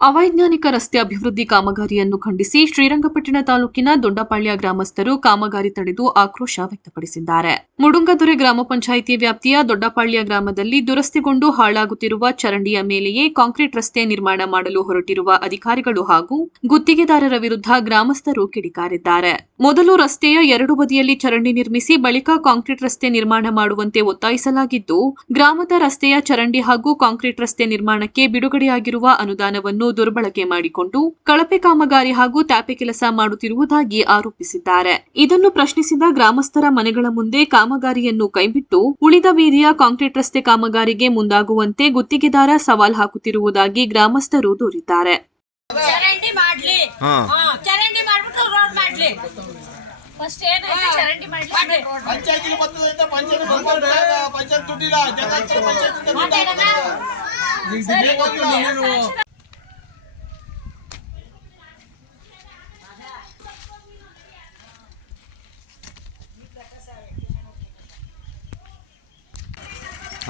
ಅವೈಜ್ಞಾನಿಕ ರಸ್ತೆ ಅಭಿವೃದ್ಧಿ ಕಾಮಗಾರಿಯನ್ನು ಖಂಡಿಸಿ ಶ್ರೀರಂಗಪಟ್ಟಣ ತಾಲೂಕಿನ ದೊಡ್ಡಪಾಳ್ಯ ಗ್ರಾಮಸ್ಥರು ಕಾಮಗಾರಿ ತಡೆದು ಆಕ್ರೋಶ ವ್ಯಕ್ತಪಡಿಸಿದ್ದಾರೆ. ಮುಡುಂಗದೊರೆ ಗ್ರಾಮ ಪಂಚಾಯಿತಿ ವ್ಯಾಪ್ತಿಯ ದೊಡ್ಡಪಾಳ್ಯ ಗ್ರಾಮದಲ್ಲಿ ದುರಸ್ತಿಗೊಂಡು ಹಾಳಾಗುತ್ತಿರುವ ಚರಂಡಿಯ ಮೇಲೆಯೇ ಕಾಂಕ್ರೀಟ್ ರಸ್ತೆ ನಿರ್ಮಾಣ ಮಾಡಲು ಹೊರಟಿರುವ ಅಧಿಕಾರಿಗಳು ಹಾಗೂ ಗುತ್ತಿಗೆದಾರರ ವಿರುದ್ಧ ಗ್ರಾಮಸ್ಥರು ಕಿಡಿಕಾರಿದ್ದಾರೆ. ಮೊದಲು ರಸ್ತೆಯ ಎರಡು ಬದಿಯಲ್ಲಿ ಚರಂಡಿ ನಿರ್ಮಿಸಿ ಬಳಿಕ ಕಾಂಕ್ರೀಟ್ ರಸ್ತೆ ನಿರ್ಮಾಣ ಮಾಡುವಂತೆ ಒತ್ತಾಯಿಸಲಾಗಿದ್ದು, ಗ್ರಾಮದ ರಸ್ತೆಯ ಚರಂಡಿ ಹಾಗೂ ಕಾಂಕ್ರೀಟ್ ರಸ್ತೆ ನಿರ್ಮಾಣಕ್ಕೆ ಬಿಡುಗಡೆಯಾಗಿರುವ ಅನುದಾನವನ್ನು ದುರ್ಬಳಕೆ ಮಾಡಿಕೊಂಡು ಕಳಪೆ ಕಾಮಗಾರಿ ಹಾಗೂ ತ್ಯಾಪೆ ಕೆಲಸ ಮಾಡುತ್ತಿರುವುದಾಗಿ ಆರೋಪಿಸಿದ್ದಾರೆ. ಇದನ್ನು ಪ್ರಶ್ನಿಸಿದ ಗ್ರಾಮಸ್ಥರ ಮನೆಗಳ ಮುಂದೆ ಕಾಮಗಾರಿಯನ್ನು ಕೈಬಿಟ್ಟು ಉಳಿದ ಬೀದಿಯ ಕಾಂಕ್ರೀಟ್ ರಸ್ತೆ ಕಾಮಗಾರಿಗೆ ಮುಂದಾಗುವಂತೆ ಗುತ್ತಿಗೆದಾರ ಸವಾಲ್ ಹಾಕುತ್ತಿರುವುದಾಗಿ ಗ್ರಾಮಸ್ಥರು ದೂರಿದ್ದಾರೆ. ಚರಂಡಿ ಮಾಡ್ಲಿ. ಹಾ. ಹಾ, ಚರಂಡಿ ಮಾಡ್ಬಿಟ್ಟು ರೋಡ್ ಮಾಡ್ಲಿ. ಫಸ್ಟ್ ಏನೈತೆ ಚರಂಡಿ ಮಾಡ್ಲಿ. ಆಮೇಲ್ road ಮಾಡ್ಲಿ. ಅಂತ ಪಂಚಾಯತ್ ಬರ್ತಾರೆ ಪಂಚಾಯತ್ ದುಡ್ಡಿಲ್ಲ ಜಗತ್ತಿನ ಪಂಚಾಯತ್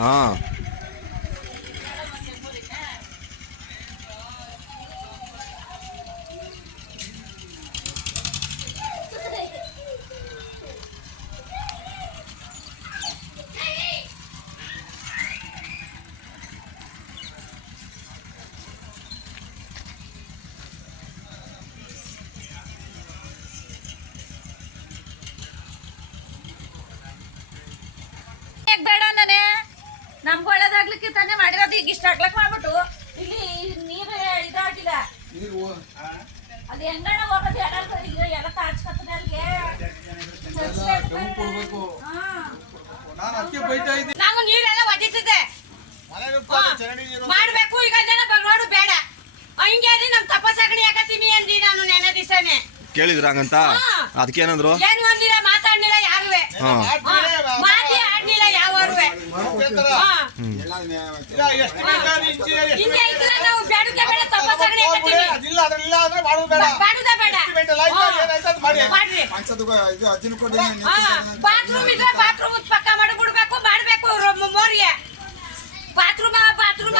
아. ನಮ್ಗೆ ಒಳ್ಳೇದಾಗ್ಲಿಕ್ಕೆ ತಾನೇ ಮಾಡಿರೋದು ಈಗ ಇಷ್ಟ ಹಾಕ್ಲಕ್ ಮಾಡ್ಬಿಟ್ಟು ಇಲ್ಲಿ ನೀರು ಇದಾಗಿಲ್ಲ ಅದು ಹೆಂಗಣ ಹೋಗೋದು ಎಲ್ಲ ಇದು ಎಲ್ಲ ಕಾಚ್ಕತ್ತದೆ ಅಲ್ಲಿಗೆ ಹಾ. ನಾನು ಅದಕ್ಕೆ ನೀರೆಲ್ಲ ಒದಿಸಿದ್ದೆ ಮಾಡ್ಬೇಕು ಈಗ ಜನ ನೋಡು ಬೇಡ. ಹಿಂಗೆ ನಮ್ ತಪಸ್ಸಾಗಣಿ ಯಾಕತ್ತೀನಿ ಅಂದಿ ನಾನು ನೆನೆ ದಿವಸನೇ. ಕೇಳಿದ್ರ ಹಂಗಂತ ಹಾ. ಅದಕ್ಕೇನಂದ್ರು? ಏನು ಅಂದಿಲ್ಲ ಮಾತಾಡ್ಲಿಲ್ಲ ಯಾರುವೆ. ಮಾಡ್ಬೇಕಲ್ಲ. ಹಾ. ಇಲ್ಲ, ಎಷ್ಟು ಬೇಕಾದ್ರೆ ಇಂಚು, ಎಷ್ಟು ಹಿಂಗೆ ಐತಲ್ಲ ನಾವು ಬೇಡಕ್ಕೆ ಬೇಡ ಯಾಕತ್ತೀನಿ ಅದಿಲ್ಲ ಅದ್ರಿಲ್ಲ ಅಂದ್ರೆ ಮಾಡೋದು ಬೇಡ. ಮಾಡುದ ಬೇಡ. Estimate ಎಲ್ಲ ಆಯ್ತು, ಹಾ. ಏನಾಯ್ತು ಅದು ಮಾಡಿ. ಮಾಡ್ರಿ. ಇದು ಅಜ್ಜಿನ ಕೊಡಿ ಹಾ. ಬಾತ್ರೂಮ್ ಇದ್ರೆ ಬಾತ್ರೂಮ್ ಪಕ್ಕ ಮಾಡಿಬಿಡ್ಬೇಕು ಮಾಡ್ಬೇಕು ಮೋರಿಗೆ ಬಾತ್ರೂಮ್ ಬಾತ್ರೂಮ್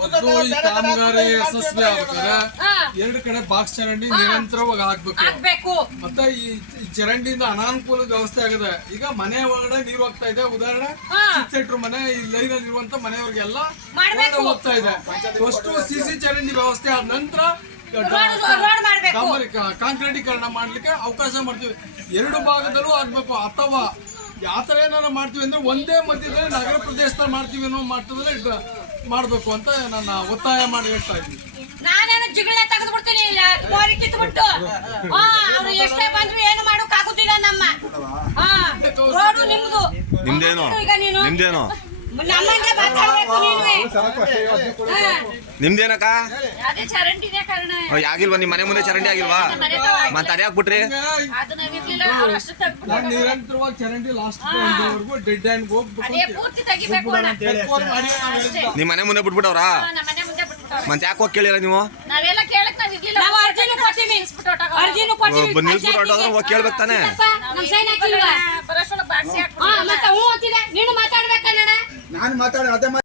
ಮೊದಲು ಈ ಕಾಮಗಾರಿ ಯಶಸ್ವಿ ಆಗ್ಬೇಕಾದ್ರೆ ಹಾ. ಎರಡು ಕಡೆ ಬಾಕ್ಸ್ ಚರಂಡಿ ನಿರಂತರವಾಗಿ ಹಾಕ್ಬೇಕು. ಆಗ್ಬೇಕು ಮತ್ತೆ ಈ ಚರಂಡಿಯಿಂದ ಅನಾನುಕೂಲ ವ್ಯವಸ್ಥೆ ಆಗಿದೆ. ಈಗ ಮನೆ ಒಳಗಡೆ ನೀರು ಹೋಗ್ತಾ ಇದೆ. ಉದಾಹರಣೆ. ಸಿಕ್ಸ್ ಮನೆ ಈ ಲೈನ್ ಅಲ್ಲಿ ಇರುವಂತ ಮನೆಯವ್ರಿಗೆಲ್ಲ ಹೋಗ್ತಾ ಇದೆ. ಫಸ್ಟ್ ಸಿಸಿ ಚರಂಡಿ ವ್ಯವಸ್ಥೆ ಆದ ನಂತರ ಕಾಂಕ್ರೀಟೀಕರಣ ಮಾಡ್ಲಿಕ್ಕೆ ಅವಕಾಶ ಮಾಡ್ತೀವಿ. ಎರಡು ಭಾಗದಲ್ಲೂ ಆಗ್ಬೇಕು. ಅಥವಾ ಯಾತ್ರ ಏನಾರ ಮಾಡ್ತೀವಿ ಅಂದ್ರೆ ಒಂದೇ ಮಧ್ಯದಲ್ಲಿ ನಗರ ಪ್ರದೇಶದಲ್ಲಿ ಮಾಡ್ತೀವಿ ಅನ್ನೋ ಮಾಡ್ತದಲ್ಲ ಮಾಡಬೇಕು ಅಂತ ನನ್ನ ಒತ್ತಾಯ ಮಾಡಿ ಹೇಳ್ತಾ ಇದ್ದೀನಿ. ಜಿಗಳೆ ತೆಗೆದು ಬಿಡ್ತೀನಿ. ಮೋರಿ ಕಿತ್ಬಿಟ್ಟು. ಹಾ ಅವ್ರು ಎಷ್ಟೇ ಬಂದ್ರು ಏನು ಮಾಡೋಕ್ ಆಗುದಿಲ್ಲ ನಮ್ಮ. ಹಾ ರೋಡು ನಿಮ್ದು. ನಿಮ್ದೇನು? ಈಗ ನೀನು? ನಿಮ್ದೇನು? ನಮ್ಮಂಗೆ ಮಾತಾಡ್ಬೇಕು ನೀನುವೆ. ಹಾ. ನಿಮ್ದೇನಕ್ಕ? ಅದೇ ಚರಂಡಿನೇ ಕಾರಣ. ಓ, ಆಗಿಲ್ವಾ ನಿಮ್ ಮನೆ ಮುಂದೆ ಚರಂಡಿ ಆಗಿಲ್ವಾ? ಮತ್ತ ಅದೇ ಹಾಕ್ಬಿಟ್ರಿ ಅದು ನಾವಿರ್ಲಿಲ್ಲ ಅವ್ರು ಅಷ್ಟು ತೆಗ್ದ್ಬಿಟ್ಟು ನಾನು ನಿರಂತರವಾಗಿ ಚರಂಡಿ ಲಾಸ್ಟ್ ಪಾಯಿಂಟ್ವರೆಗೂ ಡೆಡ್ ಹ್ಯಾಂಡ್ ಹೋಗ್ಬೇಕು ಅದೇ ಪೂರ್ತಿ ತೆಗಿಬೇಕು ಅಣ್ಣ. ಅಷ್ಟೇ. ನಿಮ್ ಮನೆ ಮುಂದೆ ಬಿಟ್ಬಿಟ್ಟವ್ರಾ? ಹಾ, ನಮ್ಮ ಮನೆ ಮುಂದೆ ಬಿಟ್ಬಿಟ್ಟು ಮತ್ತೆ ಯಾಕೆ ಹೋಗಿ ಕೇಳಿರ ನೀವು? ನಾವೆಲ್ಲ ಕೇಳಕ್ ನಾವ್ ಇರ್ಲಿಲ್ಲ. ನಾವು ಅರ್ಜಿನೂ ಕೊಟ್ಟಿವಿ ಅರ್ಜಿನೂ ಓ, ಬ- ನಿಲ್ಸ್ಬಿಟ್ಟು ಹೊರ್ಟೋದ್ರೆ ಹೋಗಿ ಕೇಳ್ಬೇಕು ತಾನೇ? ನಮ್ಮ ಸೈನ್ ಹಾಕಿಲ್ವಾ ಬರೋಷ್ಟೊಳಗೆ ಬಾಕ್ಸಿ ಹಾಕ್ಬಿಟ್ಟು ಮತ್ತೆ ಹ್ಞೂ ಅಂತಿದೆ ನೀನು ಮಾತಾಡ್ಬೇಕಣ್ಣ ನಾನು ಮಾತಾಡ ಅದೇ